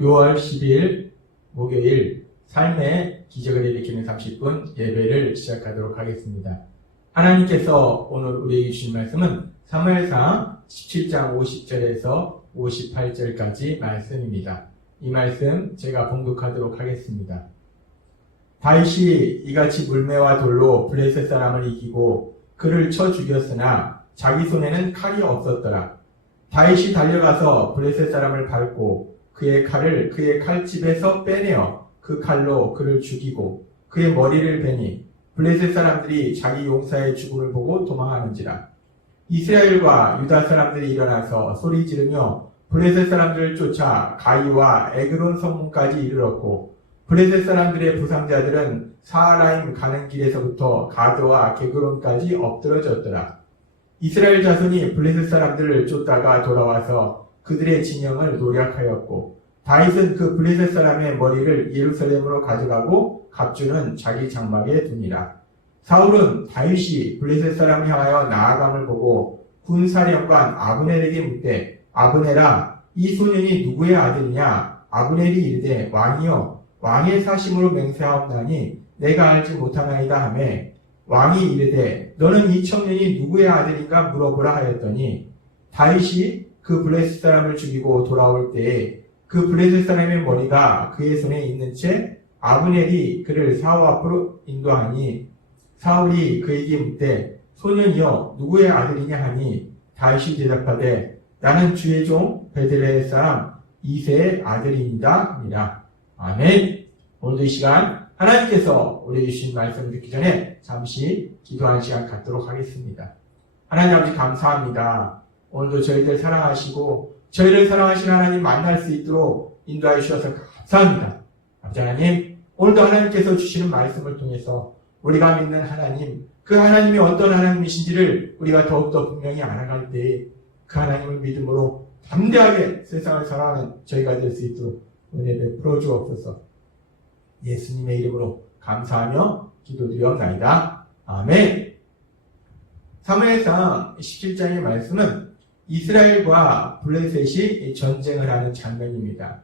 6월 10일 목요일 삶의 기적을 일으키는 30분 예배를 시작하도록 하겠습니다. 하나님께서 오늘 우리에게 주신 말씀은 사무엘상 17장 50절에서 58절까지 말씀입니다. 이 말씀 제가 봉독하도록 하겠습니다. 다윗이 이같이 물매와 돌로 블레셋 사람을 이기고 그를 쳐 죽였으나 자기 손에는 칼이 없었더라. 다윗이 달려가서 블레셋 사람을 밟고 그의 칼을 그의 칼집에서 빼내어 그 칼로 그를 죽이고 그의 머리를 베니 블레셋 사람들이 자기 용사의 죽음을 보고 도망하는지라. 이스라엘과 유다 사람들이 일어나서 소리 지르며 블레셋 사람들을 쫓아 가이와 에그론 성문까지 이르렀고 블레셋 사람들의 부상자들은 사하라임 가는 길에서부터 가드와 게그론까지 엎드러졌더라. 이스라엘 자손이 블레셋 사람들을 쫓다가 돌아와서 그들의 진영을 노략하였고 다윗은 그 블레셋 사람의 머리를 예루살렘으로 가져가고 갑주는 자기 장막에 두니라. 사울은 다윗이 블레셋 사람을 향하여 나아감을 보고 군사령관 아브넬에게 묻되 아브넬아 이 소년이 누구의 아들이냐? 아브넬이 이르되 왕이여 왕의 사심으로 맹세하옵나니 내가 알지 못하나이다 하매 왕이 이르되 너는 이 청년이 누구의 아들인가 물어보라 하였더니 다윗이 그 블레셋 사람을 죽이고 돌아올 때에 그 블레셋 사람의 머리가 그의 손에 있는 채 아브넬이 그를 사울 앞으로 인도하니 사울이 그에게 묻되 소년이여 누구의 아들이냐 하니 다윗이 대답하되 나는 주의 종 베들레헴 사람 이새의 아들이니이다 하니라. 아멘. 오늘도 이 시간 하나님께서 우리에게 주신 말씀을 듣기 전에 잠시 기도하는 시간 갖도록 하겠습니다. 하나님 아버지 감사합니다. 오늘도 저희들 사랑하시고 저희를 사랑하시는 하나님 만날 수 있도록 인도하여 주셔서 감사합니다. 아버지 하나님, 오늘도 하나님께서 주시는 말씀을 통해서 우리가 믿는 하나님, 그 하나님이 어떤 하나님이신지를 우리가 더욱더 분명히 알아갈 때에 그 하나님을 믿음으로 담대하게 세상을 살아가는 저희가 될 수 있도록 은혜 베풀어 주옵소서. 예수님의 이름으로 감사하며 기도드리옵나이다. 아멘. 사무엘상 17장의 말씀은 이스라엘과 블레셋이 전쟁을 하는 장면입니다.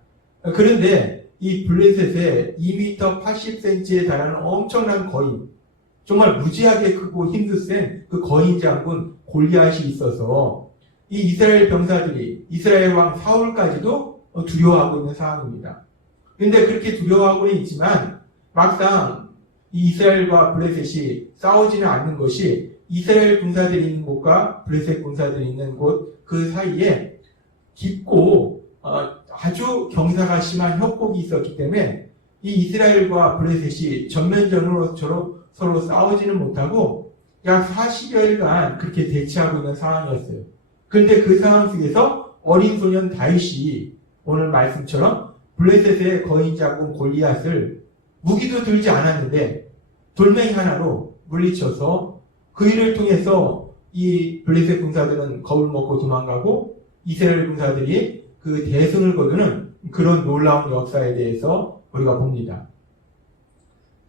그런데 이 블레셋에 2m 80cm에 달하는 엄청난 거인, 정말 무지하게 크고 힘도 센 그 거인 장군 골리앗이 있어서 이 이스라엘 병사들이 이스라엘 왕 사울까지도 두려워하고 있는 상황입니다. 그런데 그렇게 두려워하고는 있지만 막상 이 이스라엘과 블레셋이 싸우지는 않는 것이 이스라엘 군사들이 있는 곳과 블레셋 군사들이 있는 곳 그 사이에 깊고 아주 경사가 심한 협곡이 있었기 때문에 이 이스라엘과 블레셋이 전면전으로 서로 싸우지는 못하고 약 40여일간 그렇게 대치하고 있는 상황이었어요. 그런데 그 상황 속에서 어린 소년 다윗이 오늘 말씀처럼 블레셋의 거인 장군 골리앗을 무기도 들지 않았는데 돌멩이 하나로 물리쳐서 그 일을 통해서 이 블레셋 군사들은 겁을 먹고 도망가고 이스라엘 군사들이 그 대승을 거두는 그런 놀라운 역사에 대해서 우리가 봅니다.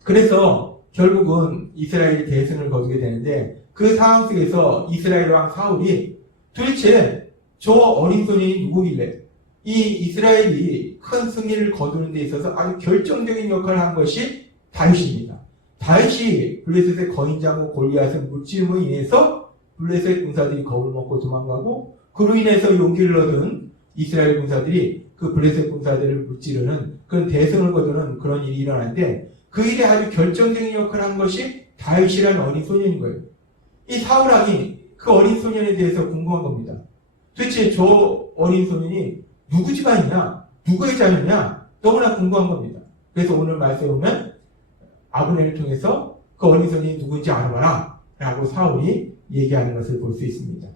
그래서 결국은 이스라엘이 대승을 거두게 되는데 그 상황 속에서 이스라엘 왕 사울이 도대체 저 어린 소년이 누구길래 이 이스라엘이 큰 승리를 거두는 데 있어서 아주 결정적인 역할을 한 것이 다윗입니다. 다윗이 블레셋의 거인 장군 골리앗을 무찌름으로 인해서 블레셋 군사들이 겁을 먹고 도망가고 그로 인해서 용기를 얻은 이스라엘 군사들이 그 블레셋 군사들을 무찌르는 그런 대승을 거두는 그런 일이 일어났는데 그 일에 아주 결정적인 역할을 한 것이 다윗이라는 어린 소년인 거예요. 이 사울 왕이 그 어린 소년에 대해서 궁금한 겁니다. 도대체 저 어린 소년이 누구 집안이냐? 누구의 자녀냐? 너무나 궁금한 겁니다. 그래서 오늘 말씀에 보면 아브넬을 통해서 그 어린 소년이 누구인지 알아봐라 라고 사울이 얘기하는 것을 볼 수 있습니다.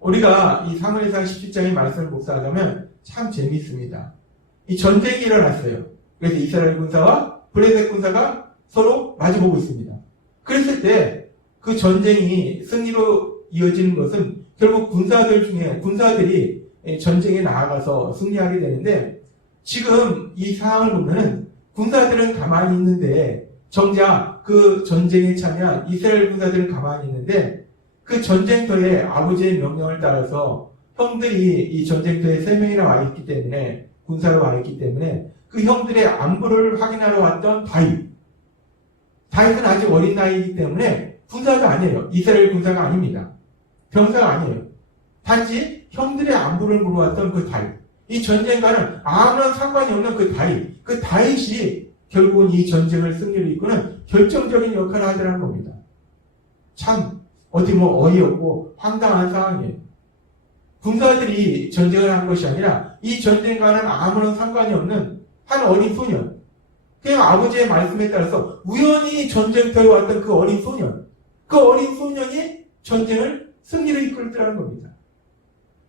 우리가 이 사무엘상 17장의 말씀을 묵상하자면 참 재미있습니다. 이 전쟁이 일어났어요. 그래서 이스라엘 군사와 블레셋 군사가 서로 마주보고 있습니다. 그랬을 때 그 전쟁이 승리로 이어지는 것은 결국 군사들이 전쟁에 나아가서 승리하게 되는데 지금 이 상황을 보면은 군사들은 가만히 있는데 정작 그 전쟁에 참여한 이스라엘 군사들은 가만히 있는데 그 전쟁터에 아버지의 명령을 따라서 형들이 이 전쟁터에 3명이나 와 있기 때문에 군사로 와 있기 때문에 그 형들의 안부를 확인하러 왔던 다윗은 아직 어린 나이이기 때문에 군사가 아니에요. 이스라엘 군사가 아닙니다. 병사가 아니에요. 단지 형들의 안부를 물어왔던 그 다윗. 이 전쟁과는 아무런 상관이 없는 그 다윗이 결국은 이 전쟁을 승리를 이끄는 결정적인 역할을 하더라는 겁니다. 참 어디 어이없고 황당한 상황이에요. 군사들이 전쟁을 한 것이 아니라 이 전쟁과는 아무런 상관이 없는 한 어린 소년. 그냥 아버지의 말씀에 따라서 우연히 전쟁터에 왔던 그 어린 소년. 그 어린 소년이 전쟁을 승리를 이끌었다는 겁니다.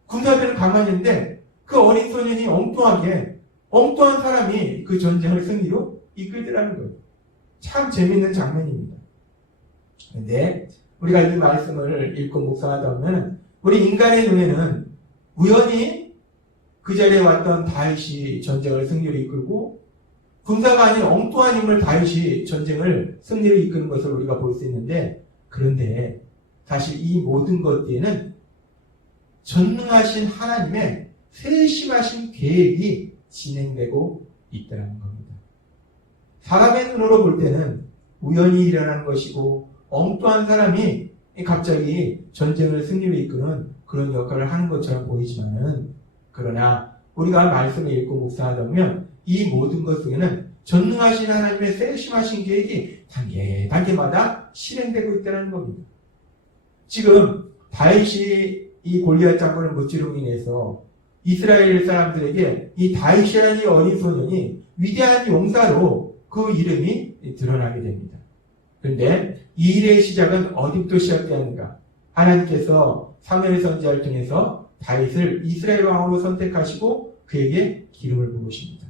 군사들은 가만히 있는데 그 어린 소년이 엉뚱한 사람이 그 전쟁을 승리로 이끌더라는 거예요. 참 재밌는 장면입니다. 그런데 우리가 이 말씀을 읽고 묵상하다 보면 우리 인간의 눈에는 우연히 그 자리에 왔던 다윗이 전쟁을 승리로 이끌고 군사가 아닌 엉뚱한 인물 다윗이 전쟁을 승리로 이끄는 것을 우리가 볼 수 있는데, 그런데 사실 이 모든 것 뒤에는 전능하신 하나님의 세심하신 계획이 진행되고 있다는 겁니다. 사람의 눈으로 볼 때는 우연히 일어나는 것이고 엉뚱한 사람이 갑자기 전쟁을 승리로 이끄는 그런 역할을 하는 것처럼 보이지만은, 그러나 우리가 말씀을 읽고 묵상하다 보면 이 모든 것 속에는 전능하신 하나님의 세심하신 계획이 단계마다 실행되고 있다는 겁니다. 지금 다윗이 이 골리앗 장군을 무찌르고 인해서 이스라엘 사람들에게 이 다윗이라는 이 어린 소년이 위대한 용사로 그 이름이 드러나게 됩니다. 그런데 이 일의 시작은 어디부터 시작되었는가? 하나님께서 사무엘 선지자를 통해서 다윗을 이스라엘 왕으로 선택하시고 그에게 기름을 부으십니다.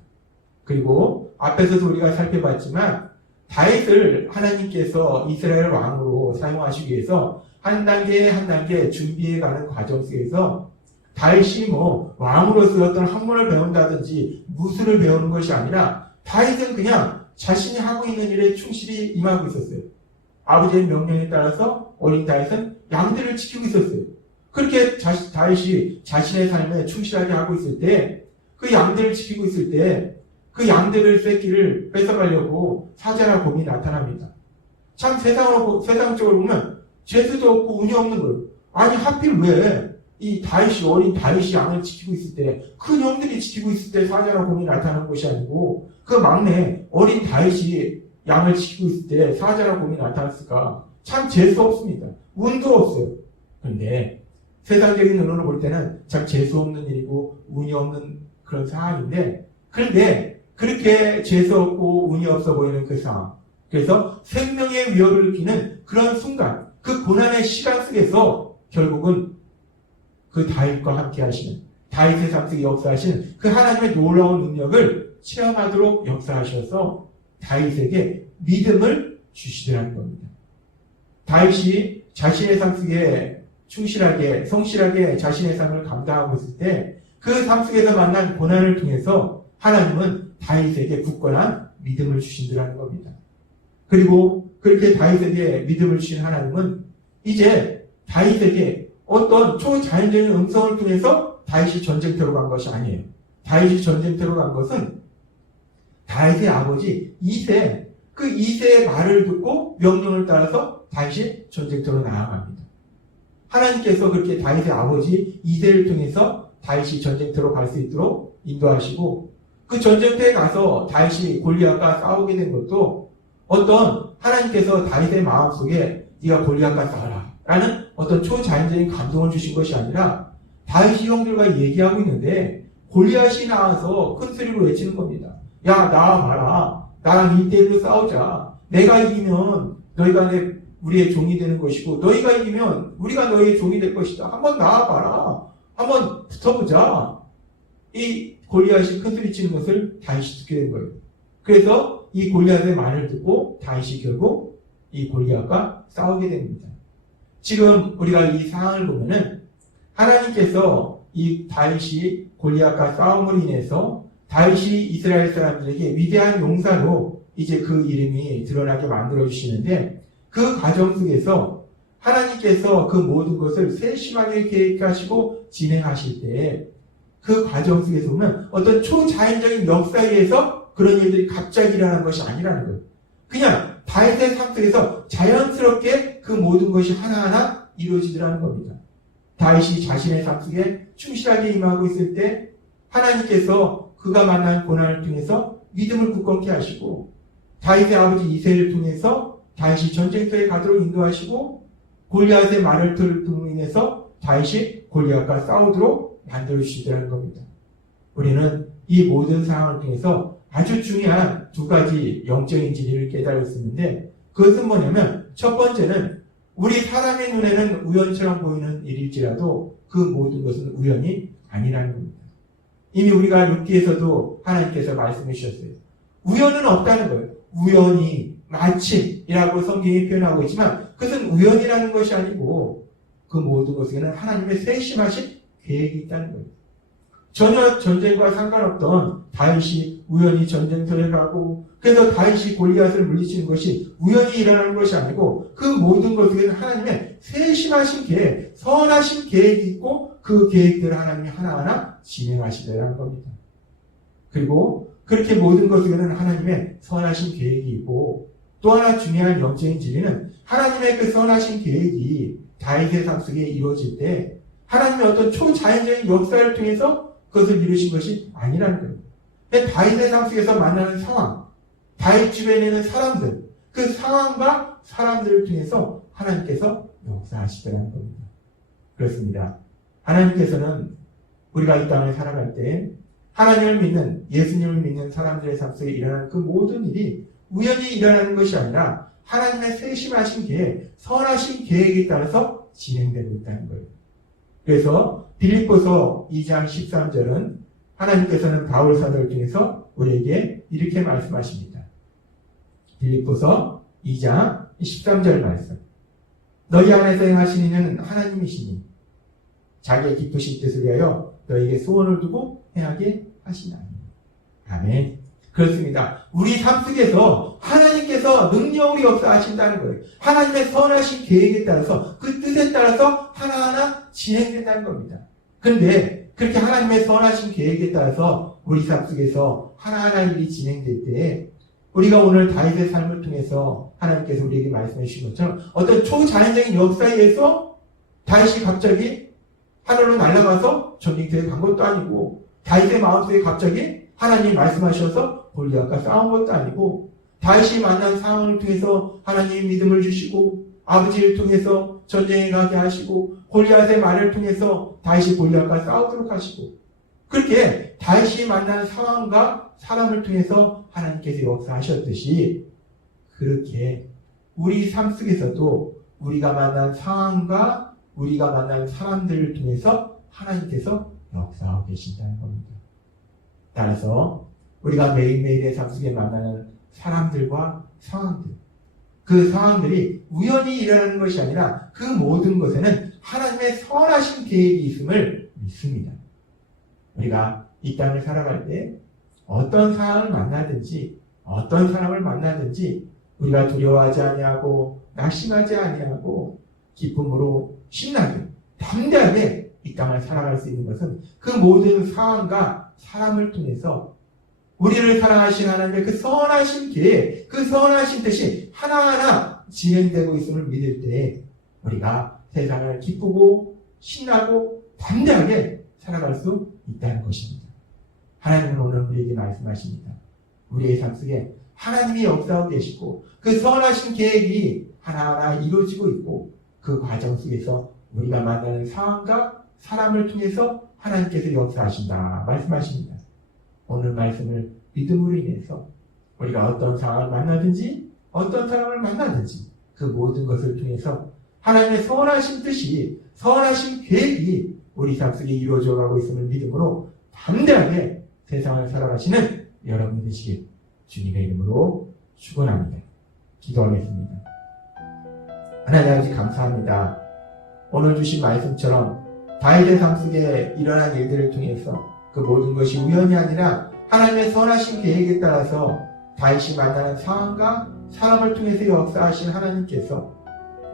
그리고 앞에서도 우리가 살펴봤지만 다윗을 하나님께서 이스라엘 왕으로 사용하시기 위해서 한 단계 한 단계 준비해가는 과정 속에서 다윗이 왕으로서 어떤 학문을 배운다든지 무술을 배우는 것이 아니라 다윗은 그냥 자신이 하고 있는 일에 충실히 임하고 있었어요. 아버지의 명령에 따라서 어린 다윗은 양들을 지키고 있었어요. 그렇게 다윗이 자신의 삶에 충실하게 하고 있을 때, 그 양들을 지키고 있을 때 그 양들을 새끼를 뺏어가려고 사자나 곰이 나타납니다. 참 세상적으로 보면 재수도 없고 운이 없는 거예요. 아니 하필 왜 이 어린 다윗이 양을 지키고 있을 때, 큰 형들이 지키고 있을 때 사자나 곰이 나타나는 것이 아니고 그 막내 어린 다윗이 양을 지키고 있을 때 사자나 곰이 나타났을까? 참 재수 없습니다. 운도 없어요. 그런데 세상적인 눈으로 볼 때는 참 재수 없는 일이고 운이 없는 그런 상황인데, 그런데 그렇게 재수 없고 운이 없어 보이는 그 상황, 그래서 생명의 위협을 느끼는 그런 순간, 그 고난의 시간 속에서 결국은 그 다윗과 함께 하시는, 다윗의 삶 속에 역사하시는 그 하나님의 놀라운 능력을 체험하도록 역사하셔서 다윗에게 믿음을 주시더라는 겁니다. 다윗이 자신의 삶 속에 충실하게, 성실하게 자신의 삶을 감당하고 있을 때 그 삶 속에서 만난 고난을 통해서 하나님은 다윗에게 굳건한 믿음을 주신다는 겁니다. 그리고 그렇게 다윗에게 믿음을 주신 하나님은 이제 다윗에게 어떤 초자연적인 음성을 통해서 다윗이 전쟁터로 간 것이 아니에요. 다윗이 전쟁터로 간 것은 다윗의 아버지 그 이새의 말을 듣고 명령을 따라서 다윗이 전쟁터로 나아갑니다. 하나님께서 그렇게 다윗의 아버지 이새를 통해서 다윗이 전쟁터로 갈 수 있도록 인도하시고, 그 전쟁터에 가서 다윗이 골리앗과 싸우게 된 것도 어떤 하나님께서 다윗의 마음속에 네가 골리앗과 싸워라 라는 어떤 초자연적인 감동을 주신 것이 아니라 다윗이 형들과 얘기하고 있는데 골리앗이 나와서 큰 소리로 외치는 겁니다. 야, 나와봐라. 나랑 1대1로 싸우자. 내가 이기면 너희가 우리의 종이 되는 것이고, 너희가 이기면 우리가 너희의 종이 될 것이다. 한번 나와봐라. 한번 붙어보자. 이 골리앗이 큰 소리 치는 것을 다윗이 듣게 된 거예요. 그래서 이 골리앗의 말을 듣고 다윗이 결국 이 골리앗과 싸우게 됩니다. 지금 우리가 이 상황을 보면은 하나님께서 이 다윗이 골리앗과 싸움으로 인해서 다윗이 이스라엘 사람들에게 위대한 용사로 이제 그 이름이 드러나게 만들어 주시는데, 그 과정 속에서 하나님께서 그 모든 것을 세심하게 계획하시고 진행하실 때 그 과정 속에서 보면 어떤 초자연적인 역사에 의해서 그런 일들이 갑자기 일어나는 것이 아니라는 거예요. 그냥 다윗의 삶 속에서 자연스럽게 그 모든 것이 하나하나 이루어지더라는 겁니다. 다윗이 자신의 삶 속에 충실하게 임하고 있을 때 하나님께서 그가 만난 고난을 통해서 믿음을 굳건케 하시고 다윗의 아버지 이새를 통해서 다윗이 전쟁터에 가도록 인도하시고 골리앗의 말을 통로 인해서 다윗이 골리앗과 싸우도록 만들어주시더라는 겁니다. 우리는 이 모든 상황을 통해서 아주 중요한 두 가지 영적인 진리를 깨달을 수 있는데 그것은 뭐냐면 첫 번째는 우리 사람의 눈에는 우연처럼 보이는 일일지라도 그 모든 것은 우연이 아니라는 겁니다. 이미 우리가 욥기에서도 하나님께서 말씀해 주셨어요. 우연은 없다는 거예요. 우연히 마침이라고 성경이 표현하고 있지만 그것은 우연이라는 것이 아니고 그 모든 것에는 하나님의 세심하신 계획이 있다는 거예요. 전혀 전쟁과 상관없던 다윗이 우연히 전쟁터에 가고 그래서 다윗이 골리앗을 물리치는 것이 우연히 일어나는 것이 아니고 그 모든 것에는 하나님의 세심하신 계획, 선하신 계획이 있고 그 계획들을 하나님이 하나하나 진행하시더라는 겁니다. 그리고 그렇게 모든 것에는 하나님의 선하신 계획이 있고 또 하나 중요한 영적인 진리는 하나님의 그 선하신 계획이 다윗의 삶 속에 이루어질 때 하나님의 어떤 초자연적인 역사를 통해서 그것을 이루신 것이 아니라는 거예요. 다윗의 삶 속에서 만나는 상황, 다윗 주변에 있는 사람들, 그 상황과 사람들을 통해서 하나님께서 역사하시더라는 겁니다. 그렇습니다. 하나님께서는 우리가 이 땅을 살아갈 때 하나님을 믿는, 예수님을 믿는 사람들의 삶 속에 일어나는 그 모든 일이 우연히 일어나는 것이 아니라 하나님의 세심하신 계획, 선하신 계획에 따라서 진행되고 있다는 거예요. 그래서 빌립보서 2장 13절은 하나님께서는 바울 사도를 통해서 우리에게 이렇게 말씀하십니다. 빌립보서 2장 13절 말씀. 너희 안에서 행하신 이는 하나님이시니 자기의 기쁘신 뜻을 위하여 너희에게 소원을 두고 행하게 하시나니. 아멘. 그렇습니다. 우리 삶 속에서 하나님께서 능력으로 역사하신다는 거예요. 하나님의 선하신 계획에 따라서 그 뜻에 따라서 하나하나 진행된다는 겁니다. 그런데 그렇게 하나님의 선하신 계획에 따라서 우리 삶 속에서 하나하나 일이 진행될 때 우리가 오늘 다윗의 삶을 통해서 하나님께서 우리에게 말씀해 주신 것처럼 어떤 초자연적인 역사에 의해서 다윗이 갑자기 하늘로 날아가서 전쟁터에 간 것도 아니고 다윗의 마음속에 갑자기 하나님이 말씀하셔서 골리앗과 싸운 것도 아니고 다윗이 만난 상황을 통해서 하나님이 믿음을 주시고 아버지를 통해서 전쟁에 가게 하시고 골리앗의 말을 통해서 다윗이 골리앗과 싸우도록 하시고 그렇게 다윗이 만난 상황과 사람을 통해서 하나님께서 역사하셨듯이 그렇게 우리 삶 속에서도 우리가 만난 상황과 우리가 만난 사람들을 통해서 하나님께서 역사하고 계신다는 겁니다. 따라서 우리가 매일매일의 삶 속에 만나는 사람들과 상황들, 그 상황들이 우연히 일어나는 것이 아니라 그 모든 것에는 하나님의 선하신 계획이 있음을 믿습니다. 우리가 이 땅을 살아갈 때 어떤 상황을 만나든지 어떤 사람을 만나든지 우리가 두려워하지 아니하고 낙심하지 아니하고 기쁨으로 신나게 담대하게 이 땅을 살아갈 수 있는 것은 그 모든 상황과 사람을 통해서 우리를 사랑하신 하나님의 그 선하신 계획, 그 선하신 뜻이 하나하나 진행되고 있음을 믿을 때 우리가 세상을 기쁘고 신나고 담대하게 살아갈 수 있다는 것입니다. 하나님은 오늘 우리에게 말씀하십니다. 우리의 삶 속에 하나님이 역사하고 계시고 그 선하신 계획이 하나하나 이루어지고 있고 그 과정 속에서 우리가 만나는 상황과 사람을 통해서 하나님께서 역사하신다 말씀하십니다. 오늘 말씀을 믿음으로 인해서 우리가 어떤 상황을 만나든지 어떤 사람을 만나든지 그 모든 것을 통해서 하나님의 선하신 뜻이 선하신 계획이 우리 삶 속에 이루어져 가고 있음을 믿음으로 담대하게 세상을 살아가시는 여러분이 되시길 주님의 이름으로 축원합니다. 기도하겠습니다. 하나님 아버지 감사합니다. 오늘 주신 말씀처럼 다윗의 삶 속에 일어난 일들을 통해서 그 모든 것이 우연이 아니라 하나님의 선하신 계획에 따라서 다윗이 만나는 상황과 사람을 통해서 역사하신 하나님께서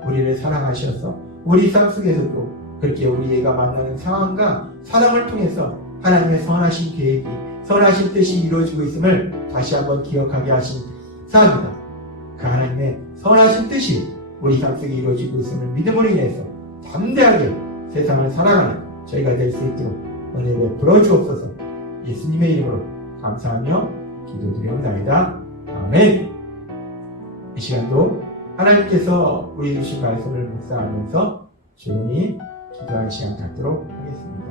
우리를 사랑하셔서 우리 삶 속에서도 그렇게 우리가 만나는 상황과 사람을 통해서 하나님의 선하신 계획이, 선하신 뜻이 이루어지고 있음을 다시 한번 기억하게 하신 사입니다. 그 하나님의 선하신 뜻이 우리 삶 속에 이루어지고 있음을 믿음으로 인해서 담대하게 세상을 살아가는 저희가 될 수 있도록 은혜 베풀어 주옵소서. 예수님의 이름으로 감사하며 기도드리옵나이다. 아멘. 이 시간도 하나님께서 우리 주신 말씀을 묵상하면서 조용히 기도하는 시간 갖도록 하겠습니다.